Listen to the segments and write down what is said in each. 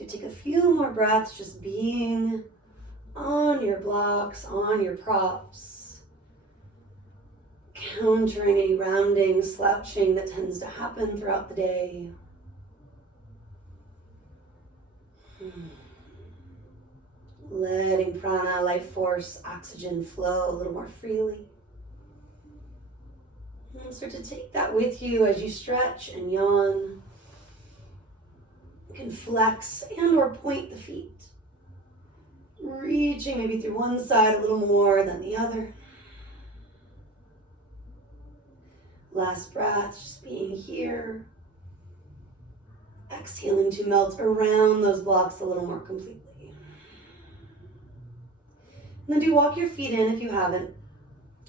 Do take a few more breaths, just being on your blocks, on your props, countering any rounding, slouching that tends to happen throughout the day. Letting prana, life force, oxygen flow a little more freely. And start to take that with you as you stretch and yawn. You can flex and or point the feet. Reaching maybe through one side a little more than the other. Last breath, just being here. Exhaling to melt around those blocks a little more completely. And then do walk your feet in if you haven't.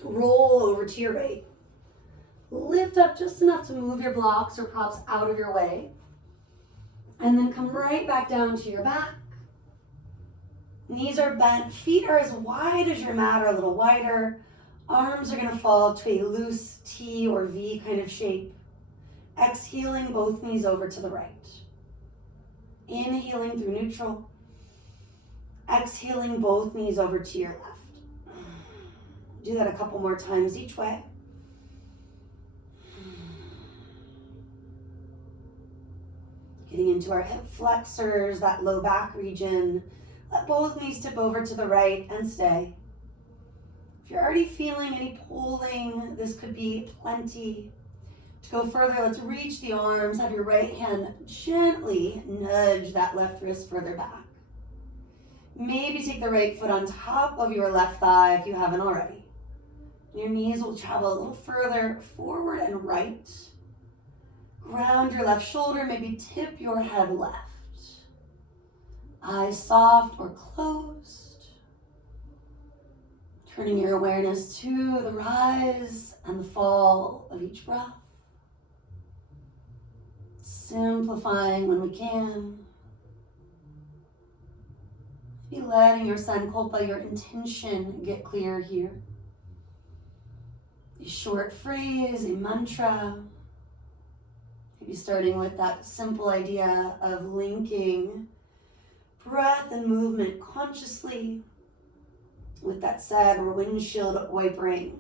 Roll over to your right. Lift up just enough to move your blocks or props out of your way. And then come right back down to your back. Knees are bent, feet are as wide as your mat or a little wider. Arms are going to fall to a loose T or V kind of shape. Exhaling both knees over to the right. Inhaling through neutral. Exhaling both knees over to your left. Do that a couple more times each way. Getting into our hip flexors, that low back region. Let both knees tip over to the right and stay. If you're already feeling any pulling, this could be plenty. To go further, let's reach the arms. Have your right hand gently nudge that left wrist further back. Maybe take the right foot on top of your left thigh if you haven't already. Your knees will travel a little further forward and right. Ground your left shoulder, maybe tip your head left. Eyes soft or closed. Turning your awareness to the rise and the fall of each breath. Simplifying when we can. Be letting your sankalpa, your intention, get clear here. A short phrase, a mantra. Maybe starting with that simple idea of linking breath and movement consciously with that said or windshield wipering.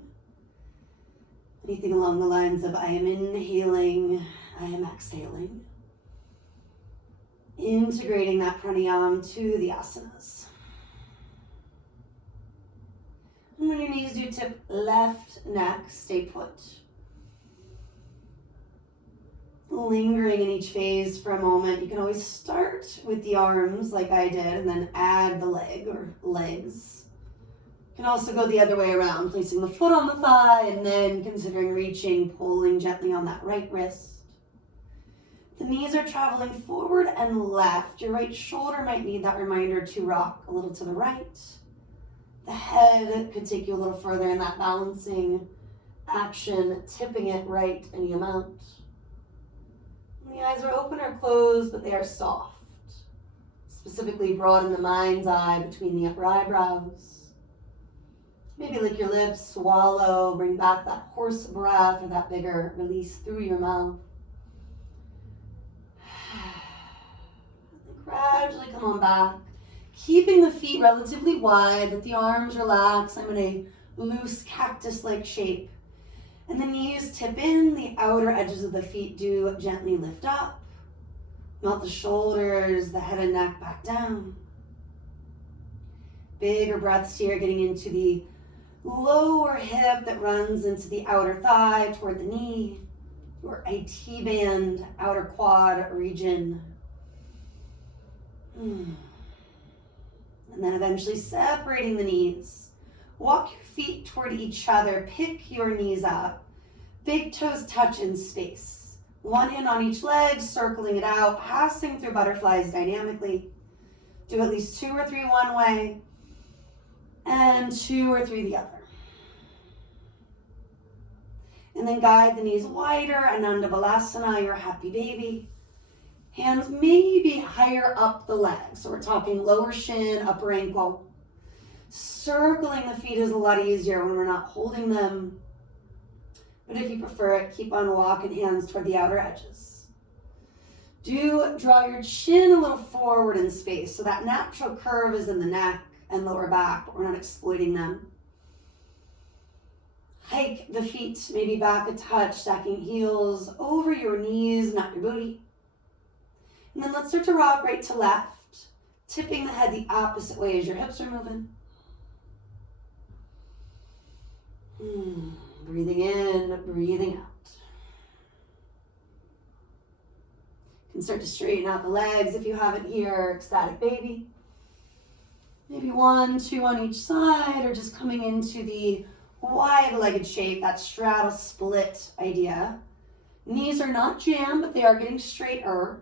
Anything along the lines of I am inhaling, I am exhaling. Integrating that pranayama to the asanas. And when your knees do tip left neck, stay put. Lingering in each phase for a moment. You can always start with the arms like I did and then add the leg or legs. You can also go the other way around, placing the foot on the thigh and then considering reaching, pulling gently on that right wrist. The knees are traveling forward and left. Your right shoulder might need that reminder to rock a little to the right. The head could take you a little further in that balancing action, tipping it right any amount. And the eyes are open or closed, but they are soft. Specifically broaden the mind's eye between the upper eyebrows. Maybe lick your lips, swallow, bring back that horse breath or that bigger release through your mouth. Gradually come on back, keeping the feet relatively wide, let the arms relax. I'm in a loose cactus-like shape. And the knees tip in, the outer edges of the feet do gently lift up. Melt the shoulders, the head and neck back down. Bigger breaths here, getting into the lower hip that runs into the outer thigh toward the knee, or a T-band, outer quad region. And then eventually separating the knees. Walk your feet toward each other. Pick your knees up. Big toes touch in space. One hand on each leg, circling it out, passing through butterflies dynamically. Do at least 2 or 3 one way, and 2 or 3 the other. And then guide the knees wider, Ananda Balasana, your happy baby. Hands maybe higher up the legs. So we're talking lower shin, upper ankle. Circling the feet is a lot easier when we're not holding them. But if you prefer it, keep on walking hands toward the outer edges. Do draw your chin a little forward in space. So that natural curve is in the neck and lower back, but we're not exploiting them. Hike the feet maybe back a touch, stacking heels over your knees, not your booty. And then let's start to rock right to left, tipping the head the opposite way as your hips are moving. Breathing in, breathing out. You can start to straighten out the legs if you haven't here, ecstatic baby. Maybe 1, 2 on each side, or just coming into the wide-legged shape, that straddle split idea. Knees are not jammed, but they are getting straighter.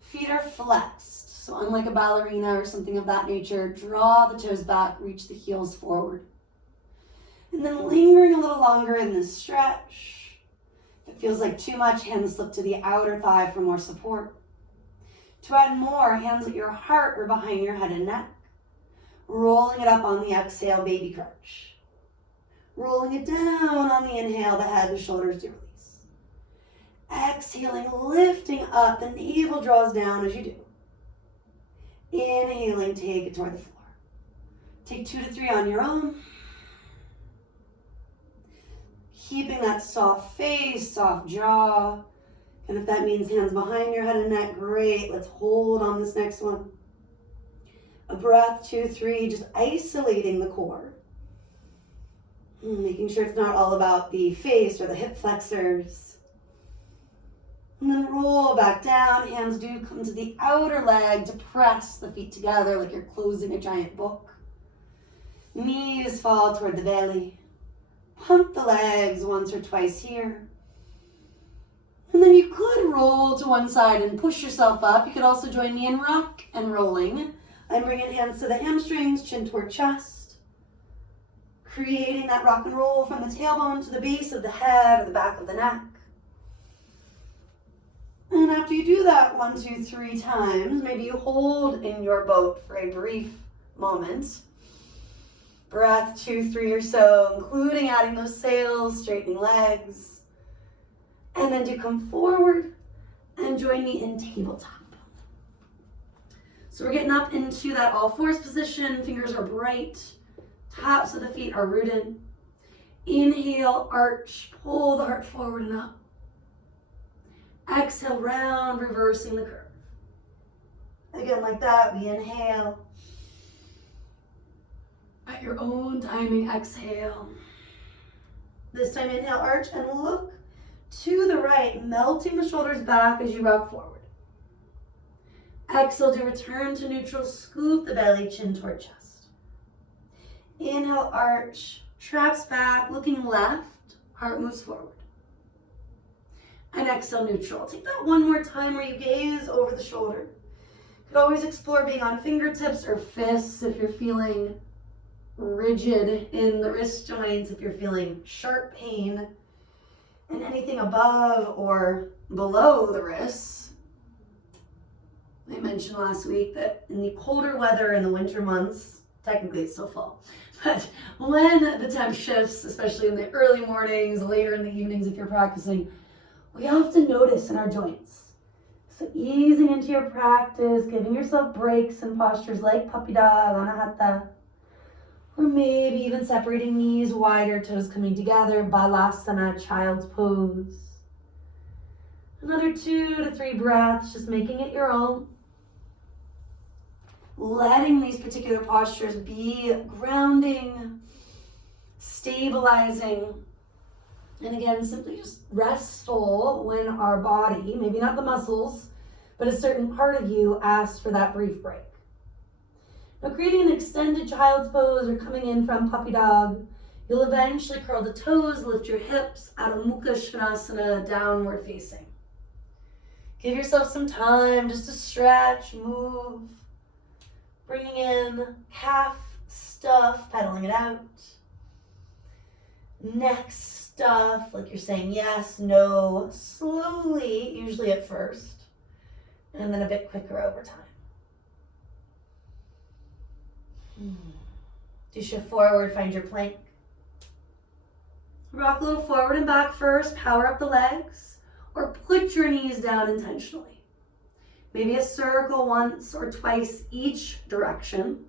Feet are flexed, so unlike a ballerina or something of that nature, draw the toes back, reach the heels forward. And then lingering a little longer in this stretch. If it feels like too much, hands slip to the outer thigh for more support. To add more, hands at your heart or behind your head and neck. Rolling it up on the exhale, baby crunch. Rolling it down on the inhale, the head, the shoulders do release. Exhaling, lifting up, the navel draws down as you do. Inhaling, take it toward the floor. Take 2 to 3 on your own. Keeping that soft face, soft jaw. And if that means hands behind your head and neck, great. Let's hold on this next one. A breath, 2, 3, just isolating the core. Making sure it's not all about the face or the hip flexors. And then roll back down. Hands do come to the outer leg to press the feet together like you're closing a giant book. Knees fall toward the belly. Pump the legs once or twice here. And then you could roll to one side and push yourself up. You could also join me in rock and rolling. I'm bringing hands to the hamstrings, chin toward chest. Creating that rock and roll from the tailbone to the base of the head or the back of the neck. And after you do that 1, 2, 3 times, maybe you hold in your boat for a brief moment. Breath, 2, 3 or so, including adding those sails, straightening legs. And then do come forward and join me in tabletop. So we're getting up into that all fours position. Fingers are bright. Tops of the feet are rooted. Inhale, arch, pull the heart forward and up. Exhale, round, reversing the curve. Again, like that, we inhale. At your own timing, exhale. This time, inhale, arch, and look to the right, melting the shoulders back as you rock forward. Exhale to return to neutral, scoop the belly, chin toward chest. Inhale, arch, traps back, looking left, heart moves forward. And exhale, neutral. Take that one more time where you gaze over the shoulder. You could always explore being on fingertips or fists if you're feeling rigid in the wrist joints, if you're feeling sharp pain, and anything above or below the wrists. I mentioned last week that in the colder weather in the winter months, technically it's still fall, but when the temp shifts, especially in the early mornings, later in the evenings if you're practicing, we often notice in our joints. So easing into your practice, giving yourself breaks in postures like puppy dog, anahata, or maybe even separating knees wider, toes coming together, balasana, child's pose. Another 2 to 3 breaths, just making it your own. Letting these particular postures be grounding, stabilizing, and again, simply just restful when our body, maybe not the muscles, but a certain part of you asks for that brief break. Now, creating an extended child's pose or coming in from puppy dog, you'll eventually curl the toes, lift your hips, Adho Mukha Svanasana, downward facing. Give yourself some time just to stretch, move, bringing in calf stuff, pedaling it out. Neck stuff, like you're saying yes, no, slowly, usually at first, and then a bit quicker over time. Do shift forward, find your plank. Rock a little forward and back first, power up the legs, or put your knees down intentionally. Maybe a circle once or twice each direction.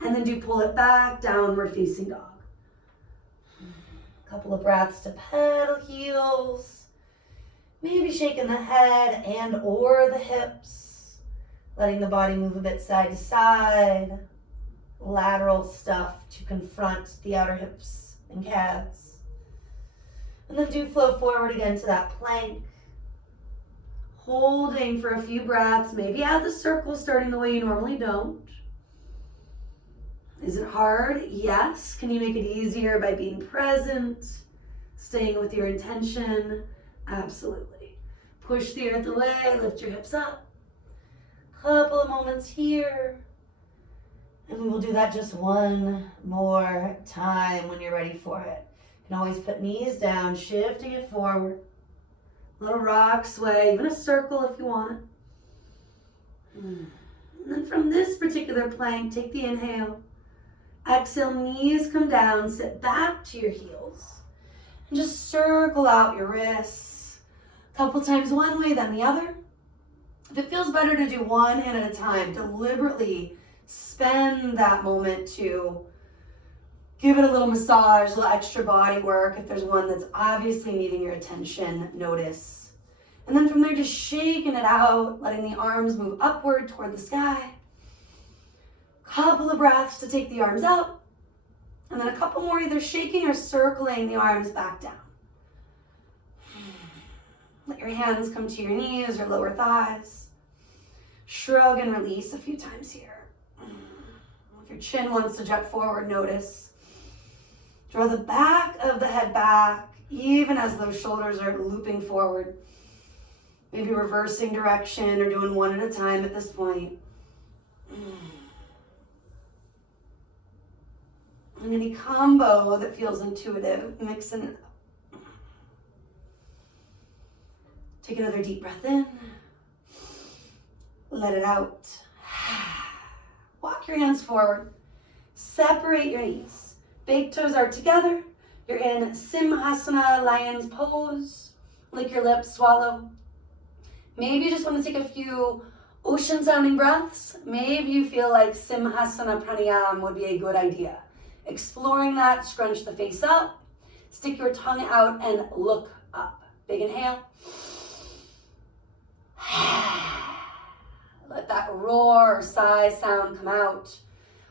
And then do pull it back, downward facing dog. A couple of breaths to pedal heels. Maybe shaking the head and or the hips. Letting the body move a bit side to side. Lateral stuff to confront the outer hips and calves. And then do flow forward again to that plank. Holding for a few breaths. Maybe add the circle starting the way you normally don't. Is it hard? Yes. Can you make it easier by being present? Staying with your intention? Absolutely. Push the earth away, lift your hips up. Couple of moments here. And we will do that just one more time when you're ready for it. You can always put knees down, shifting it forward. Little rock sway, even a circle if you want it. And then from this particular plank, take the inhale. Exhale, knees come down, sit back to your heels. And just circle out your wrists. A couple times one way, then the other. If it feels better to do one hand at a time, deliberately spend that moment to give it a little massage, a little extra body work. If there's one that's obviously needing your attention, notice. And then from there, just shaking it out, letting the arms move upward toward the sky. Couple of breaths to take the arms up. And then a couple more, either shaking or circling the arms back down. Let your hands come to your knees or lower thighs. Shrug and release a few times here. If your chin wants to jut forward, notice. Draw the back of the head back, even as those shoulders are looping forward. Maybe reversing direction or doing one at a time at this point. And any combo that feels intuitive, mixing it up. Take another deep breath in. Let it out. Walk your hands forward. Separate your knees. Big toes are together. You're in Simhasana, lion's pose. Lick your lips, swallow. Maybe you just want to take a few ocean sounding breaths. Maybe you feel like Simhasana pranayama would be a good idea. Exploring that, scrunch the face up, stick your tongue out and look up. Big inhale. Let that roar or sigh sound come out.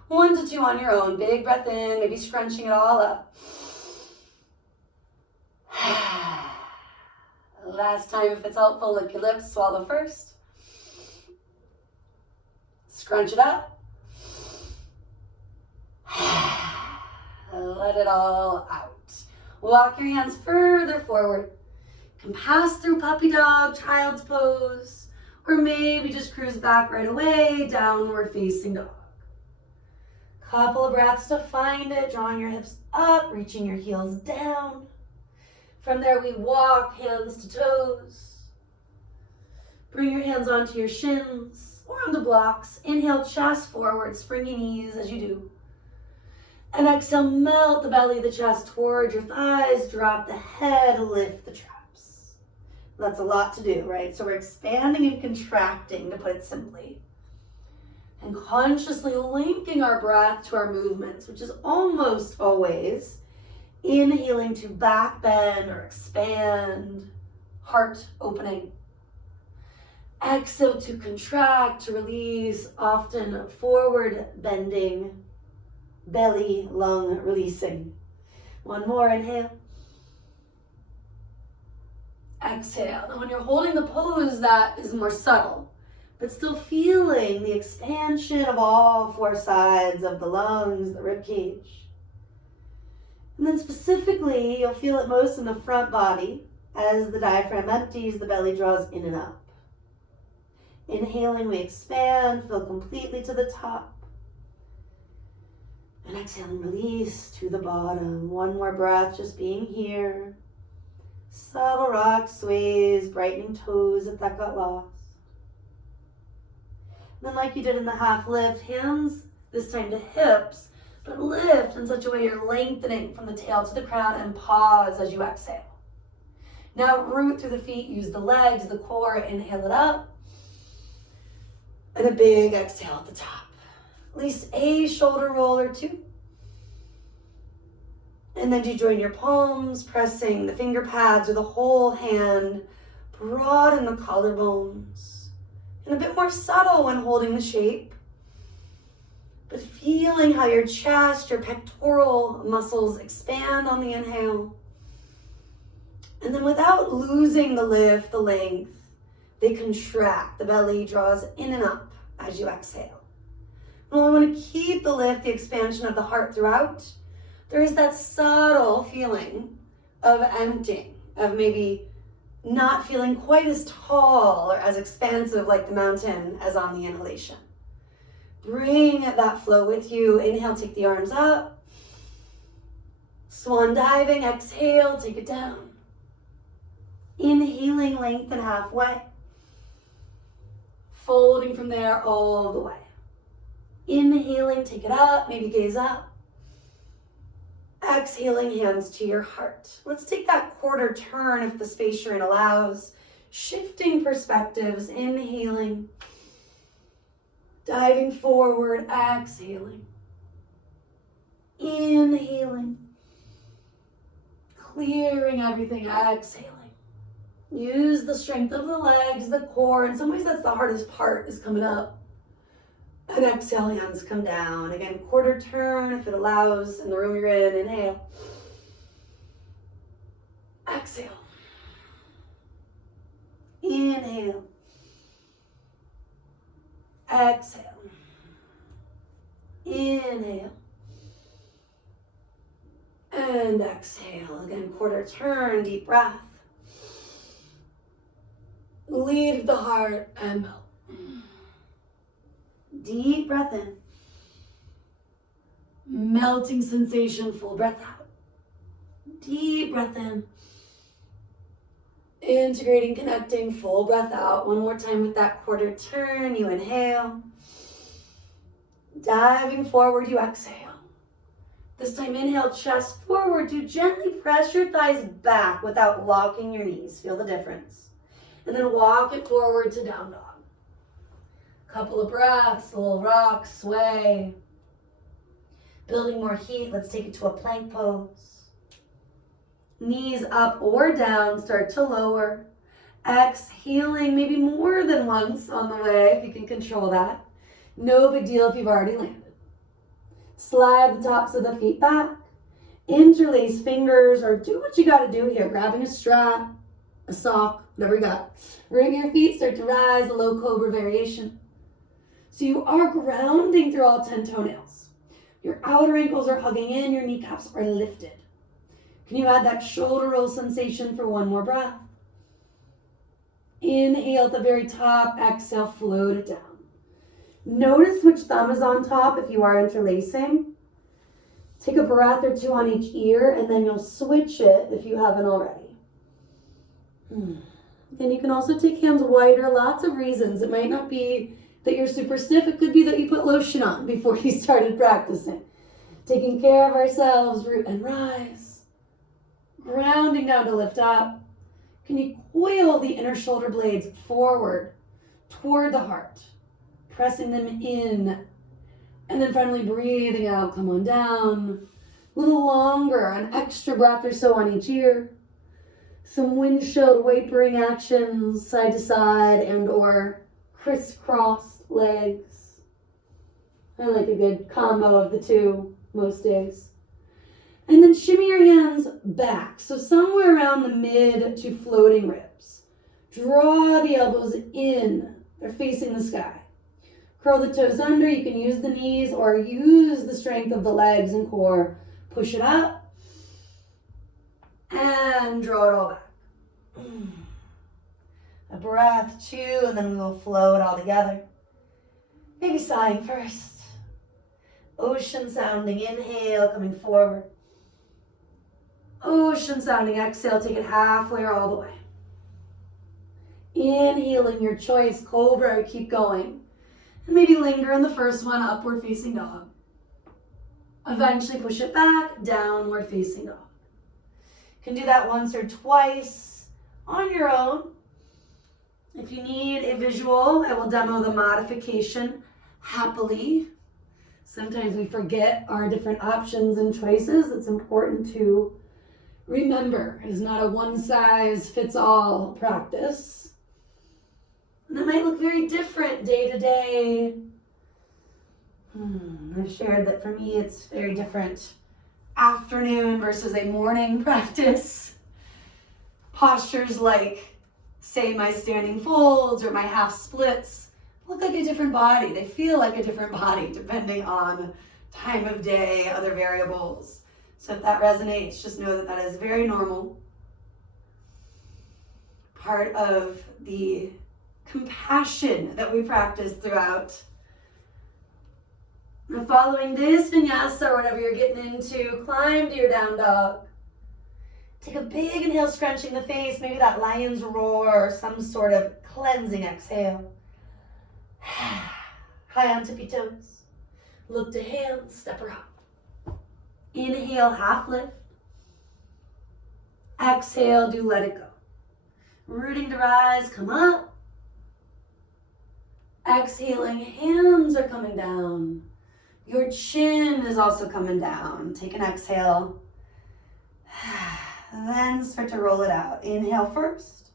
1 to 2 on your own. Big breath in, maybe scrunching it all up. Last time, if it's helpful, lick your lips, swallow first. Scrunch it up. Let it all out. Walk your hands further forward. You can pass through puppy dog, child's pose, or maybe just cruise back right away, downward facing dog. Couple of breaths to find it, drawing your hips up, reaching your heels down. From there, we walk hands to toes. Bring your hands onto your shins or onto blocks. Inhale, chest forward, springy knees as you do. And exhale, melt the belly of the chest towards your thighs, drop the head, lift the traps. That's a lot to do, right? So we're expanding and contracting, to put it simply. And consciously linking our breath to our movements, which is almost always inhaling to back bend or expand, heart opening. Exhale to contract, to release, often forward bending, belly, lung releasing. One more, inhale. Exhale. And when you're holding the pose, that is more subtle, but still feeling the expansion of all 4 sides of the lungs, the rib cage. And then specifically, you'll feel it most in the front body as the diaphragm empties, the belly draws in and up. Inhaling, we expand, fill completely to the top. And exhaling, release to the bottom. One more breath, just being here. Subtle rock sways, brightening toes if that got lost. And then like you did in the half lift, hands this time to hips, but lift in such a way you're lengthening from the tail to the crown and pause as you exhale. Now root through the feet, use the legs, the core, inhale it up. And a big exhale at the top. At least a shoulder roll or two. And then you join your palms, pressing the finger pads or the whole hand. Broaden the collarbones. And a bit more subtle when holding the shape. But feeling how your chest, your pectoral muscles expand on the inhale. And then without losing the lift, the length, they contract. The belly draws in and up as you exhale. And we want to keep the lift, the expansion of the heart throughout. There is that subtle feeling of emptying, of maybe not feeling quite as tall or as expansive like the mountain as on the inhalation. Bring that flow with you. Inhale, take the arms up. Swan diving, exhale, take it down. Inhaling, lengthen halfway. Folding from there all the way. Inhaling, take it up, maybe gaze up. Exhaling, hands to your heart. Let's take that quarter turn if the space you're in allows. Shifting perspectives, inhaling. Diving forward, exhaling. Inhaling. Clearing everything, exhaling. Use the strength of the legs, the core. In some ways, that's the hardest part, is coming up. And exhale, hands come down. Again, quarter turn if it allows in the room you're in. Inhale. Exhale. Inhale. Exhale. Inhale. And exhale. Again, quarter turn, deep breath. Leave the heart and melt. Deep breath in. Melting sensation, full breath out. Deep breath in. Integrating, connecting, full breath out. One more time with that quarter turn. You inhale. Diving forward, you exhale. This time, inhale, chest forward. To gently press your thighs back without locking your knees. Feel the difference. And then walk it forward to down dog. Couple of breaths, a little rock, sway. Building more heat, let's take it to a plank pose. Knees up or down, start to lower. Exhaling maybe more than once on the way, if you can control that. No big deal if you've already landed. Slide the tops of the feet back. Interlace fingers, or do what you gotta do here. Grabbing a strap, a sock, whatever you got. Root your feet, start to rise, a low cobra variation. So you are grounding through all 10 toenails. Your outer ankles are hugging in, your kneecaps are lifted. Can you add that shoulder roll sensation for one more breath? Inhale at the very top, exhale, float it down. Notice which thumb is on top if you are interlacing. Take a breath or two on each ear, and then you'll switch it if you haven't already. And you can also take hands wider, lots of reasons. It might not be that you're super stiff. It could be that you put lotion on before you started practicing. Taking care of ourselves, root and rise. Grounding down to lift up. Can you coil the inner shoulder blades forward toward the heart, pressing them in, and then finally breathing out, come on down. A little longer, an extra breath or so on each ear. Some windshield wapering actions, side to side and or crisscrossed legs. I like a good combo of the two most days. And then shimmy your hands back. So somewhere around the mid to floating ribs. Draw the elbows in. They're facing the sky. Curl the toes under. You can use the knees or use the strength of the legs and core. Push it up. And draw it all back. A breath, two, and then we will flow it all together. Maybe sighing first. Ocean sounding inhale, coming forward. Ocean sounding exhale, take it halfway or all the way. Inhaling your choice, cobra, keep going. And maybe linger in the first one, upward facing dog. Eventually push it back, downward facing dog. You can do that once or twice. on your own. If you need a visual, I will demo the modification happily. Sometimes we forget our different options and choices. It's important to remember it is not a one-size-fits-all practice. And it might look very different day to day. I've shared that for me it's very different afternoon versus a morning practice. Postures like, say, my standing folds or my half splits look like a different body. They feel like a different body depending on time of day, other variables. So if that resonates, just know that that is very normal. Part of the compassion that we practice throughout. And following this vinyasa or whatever you're getting into, climb to your down dog. Take a big inhale, scrunching the face, maybe that lion's roar or some sort of cleansing exhale. High on tippy toes. Look to hands, step her up. Inhale, half lift. Exhale, do let it go. Rooting to rise, come up. Exhaling, hands are coming down. Your chin is also coming down. Take an exhale. Then start to roll it out. Inhale first.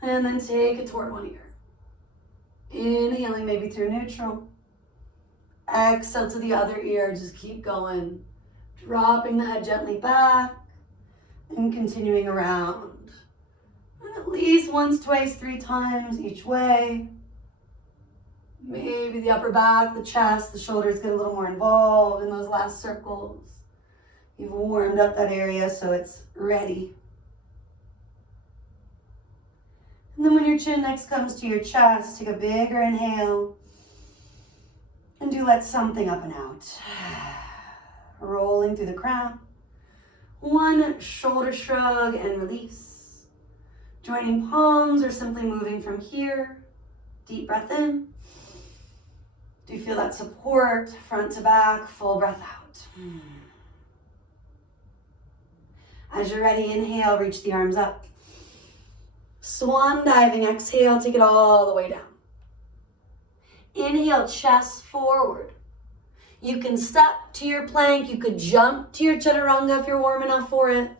And then take it toward one ear. Inhaling maybe through neutral. Exhale to the other ear. Just keep going. Dropping the head gently back. And continuing around. And at least once, twice, 3 times each way. Maybe the upper back, the chest, the shoulders get a little more involved in those last circles. You've warmed up that area so it's ready. And then when your chin next comes to your chest, take a bigger inhale and do let something up and out. Rolling through the crown. One shoulder shrug and release. Joining palms or simply moving from here. Deep breath in. Do you feel that support, front to back, full breath out? As you're ready, inhale, reach the arms up. Swan diving, exhale, take it all the way down. Inhale, chest forward. You can step to your plank, you could jump to your chaturanga if you're warm enough for it.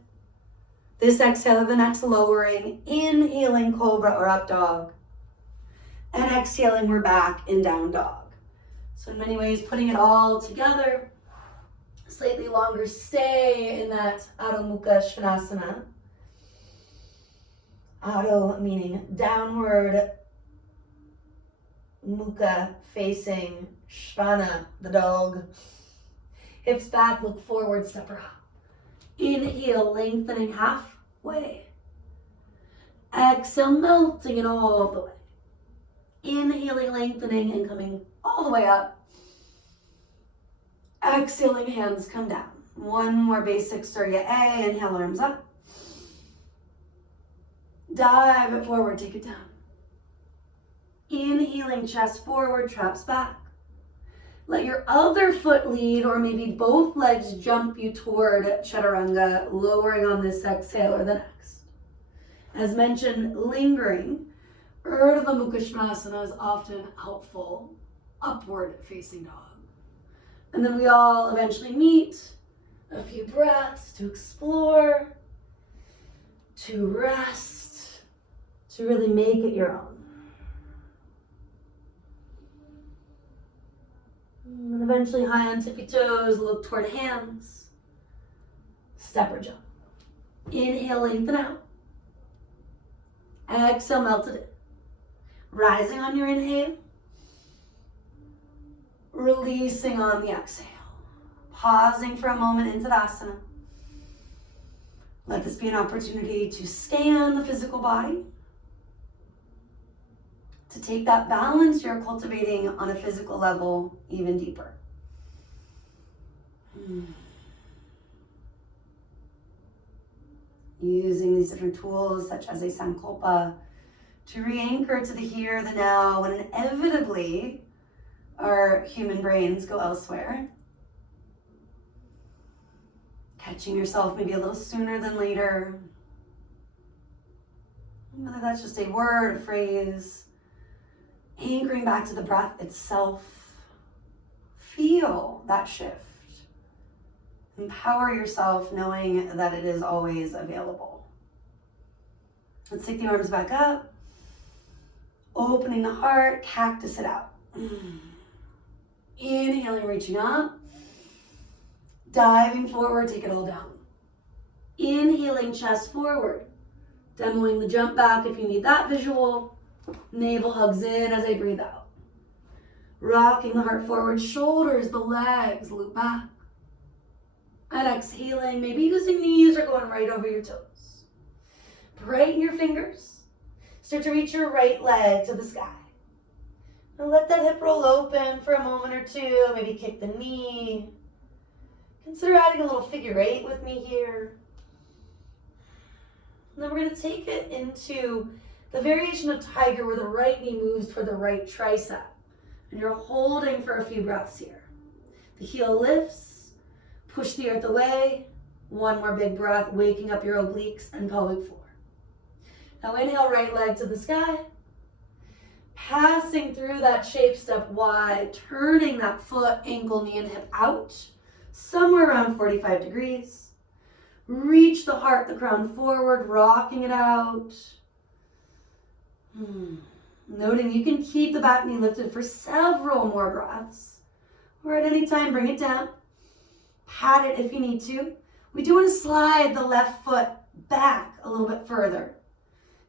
This exhale, the next lowering, inhaling cobra or up dog. And exhaling, we're back in down dog. So in many ways, putting it all together, slightly longer stay in that Adho Mukha Svanasana. Adho meaning downward, Mukha facing, Shvana, the dog. Hips back, look forward, step her up. Inhale, lengthening halfway. Exhale, melting it all the way. Inhaling, lengthening, and coming all the way up. Exhaling, hands come down. One more basic Surya A. Inhale, arms up. Dive it forward, take it down. Inhaling, chest forward, traps back. Let your other foot lead, or maybe both legs jump you toward chaturanga, lowering on this exhale or the next. As mentioned, lingering. Urdhva Mukha Svanasana is often helpful, upward facing dog. And then we all eventually meet, a few breaths to explore, to rest, to really make it your own. And eventually high on tippy toes, look toward hands, step or jump. Inhale, lengthen out. Exhale, melt it in. Rising on your inhale, releasing on the exhale. Pausing for a moment in Tadasana. Let this be an opportunity to scan the physical body, to take that balance you're cultivating on a physical level even deeper. Using these different tools such as a Sankalpa to re-anchor to the here, the now, when inevitably our human brains go elsewhere. Catching yourself maybe a little sooner than later. Whether that's just a word, a phrase, anchoring back to the breath itself. Feel that shift. Empower yourself knowing that it is always available. Let's take the arms back up. Opening the heart, cactus it out. Inhaling, reaching up. Diving forward, take it all down. Inhaling, chest forward. Demoing the jump back if you need that visual. Navel hugs in as I breathe out. Rocking the heart forward, shoulders, the legs, loop back. And exhaling, maybe using knees or going right over your toes. Brighten your fingers. Start to reach your right leg to the sky. And let that hip roll open for a moment or two. Maybe kick the knee. Consider adding a little figure eight with me here. And then we're going to take it into the variation of tiger where the right knee moves toward the right tricep. And you're holding for a few breaths here. The heel lifts. Push the earth away. One more big breath, waking up your obliques and pelvic floor. Now inhale, right leg to the sky. Passing through that shape step wide, turning that foot, ankle, knee, and hip out. Somewhere around 45 degrees. Reach the heart, the crown forward, rocking it out. Noting you can keep the back knee lifted for several more breaths. Or at any time, bring it down. Pat it if you need to. We do want to slide the left foot back a little bit further.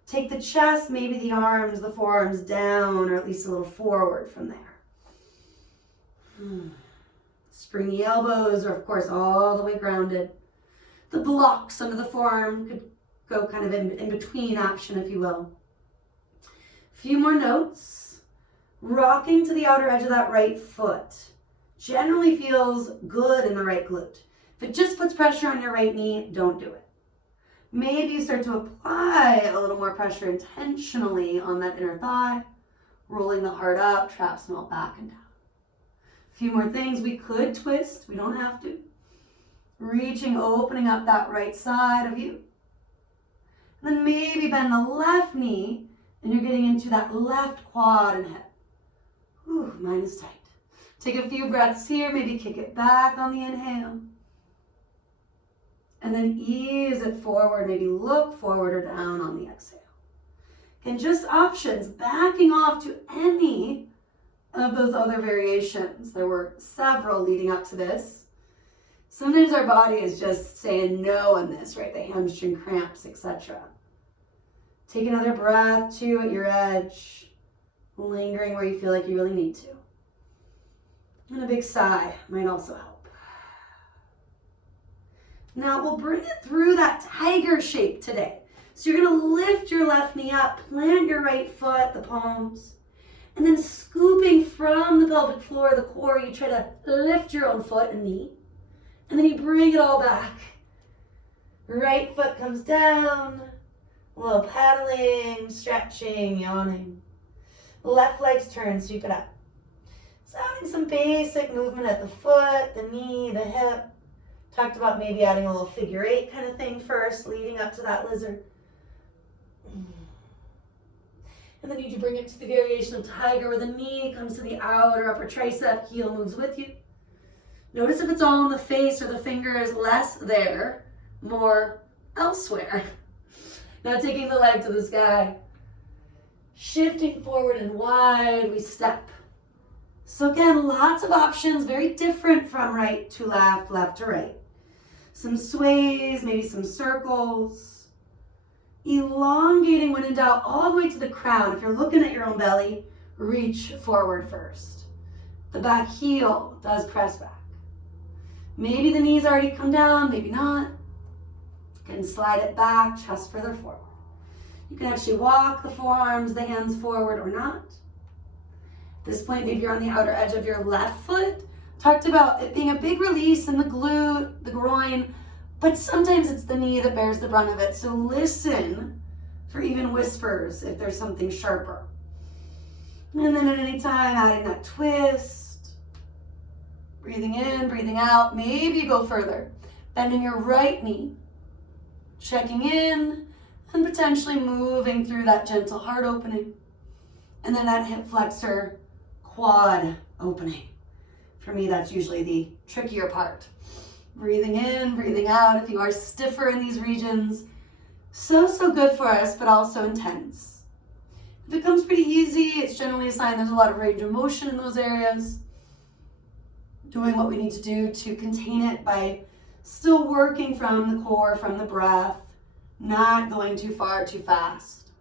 Take the chest, maybe the arms, the forearms down, or at least a little forward from there. Springy elbows are, of course, all the way grounded. The blocks under the forearm could go kind of in between action, if you will. A few more notes. Rocking to the outer edge of that right foot. Generally feels good in the right glute. If it just puts pressure on your right knee, don't do it. Maybe you start to apply a little more pressure intentionally on that inner thigh, rolling the heart up, traps melt back and down. A few more things. We could twist. We don't have to. Reaching, opening up that right side of you. And then maybe bend the left knee, and you're getting into that left quad and hip. Ooh, mine is tight. Take a few breaths here, maybe kick it back on the inhale. And then ease it forward, maybe look forward or down on the exhale. And just options, backing off to any of those other variations. There were several leading up to this. Sometimes our body is just saying no on this, right? The hamstring cramps, etc. Take another breath, two at your edge, lingering where you feel like you really need to. And a big sigh might also help. Now we'll bring it through that tiger shape today. So you're going to lift your left knee up, plant your right foot, the palms, and then scooping from the pelvic floor, the core, you try to lift your own foot and knee, and then you bring it all back. Right foot comes down, a little paddling, stretching, yawning. Left leg's turn, sweep it up. So adding some basic movement at the foot, the knee, the hip. Talked about maybe adding a little figure eight kind of thing first, leading up to that lizard. And then you bring it to the variation of tiger where the knee comes to the outer upper tricep, heel moves with you. Notice if it's all in the face or the fingers, less there, more elsewhere. Now taking the leg to the sky. Shifting forward and wide, we step. So again, lots of options, very different from right to left, left to right. Some sways, maybe some circles. Elongating when in doubt all the way to the crown. If you're looking at your own belly, reach forward first. The back heel does press back. Maybe the knees already come down, maybe not. You can slide it back, chest further forward. You can actually walk the forearms, the hands forward or not. At this point, maybe you're on the outer edge of your left foot. Talked about it being a big release in the glute, the groin, but sometimes it's the knee that bears the brunt of it. So listen for even whispers if there's something sharper. And then at any time, adding that twist. Breathing in, breathing out. Maybe you go further. Bending your right knee. Checking in. and potentially moving through that gentle heart opening. And then that hip flexor quad opening. For me, that's usually the trickier part. Breathing in, breathing out. If you are stiffer in these regions, so good for us, but also intense. If it becomes pretty easy, it's generally a sign there's a lot of range of motion in those areas. Doing what we need to do to contain it by still working from the core, from the breath, not going too far, too fast.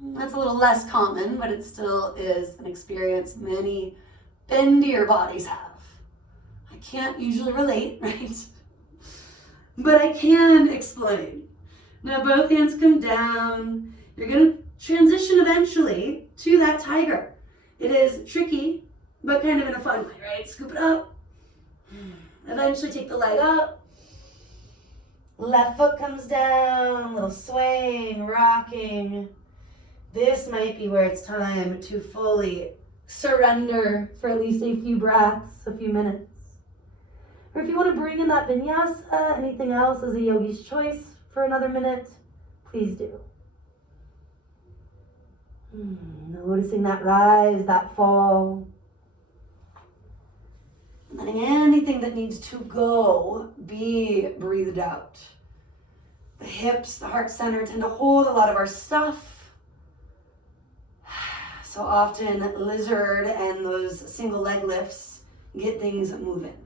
That's a little less common, but it still is an experience many bendier bodies have. I can't usually relate, right? But I can explain. Now both hands come down. You're going to transition eventually to that tiger. It is tricky, but kind of in a fun way, right? Scoop it up. Eventually take the leg up. Left foot comes down, little swaying, rocking. This might be where it's time to fully surrender for at least a few breaths, a few minutes. Or if you want to bring in that vinyasa, anything else is a yogi's choice for another minute, please do. Noticing that rise, that fall. Letting anything that needs to go be breathed out. The hips, the heart center tend to hold a lot of our stuff. So often lizard and those single leg lifts get things moving.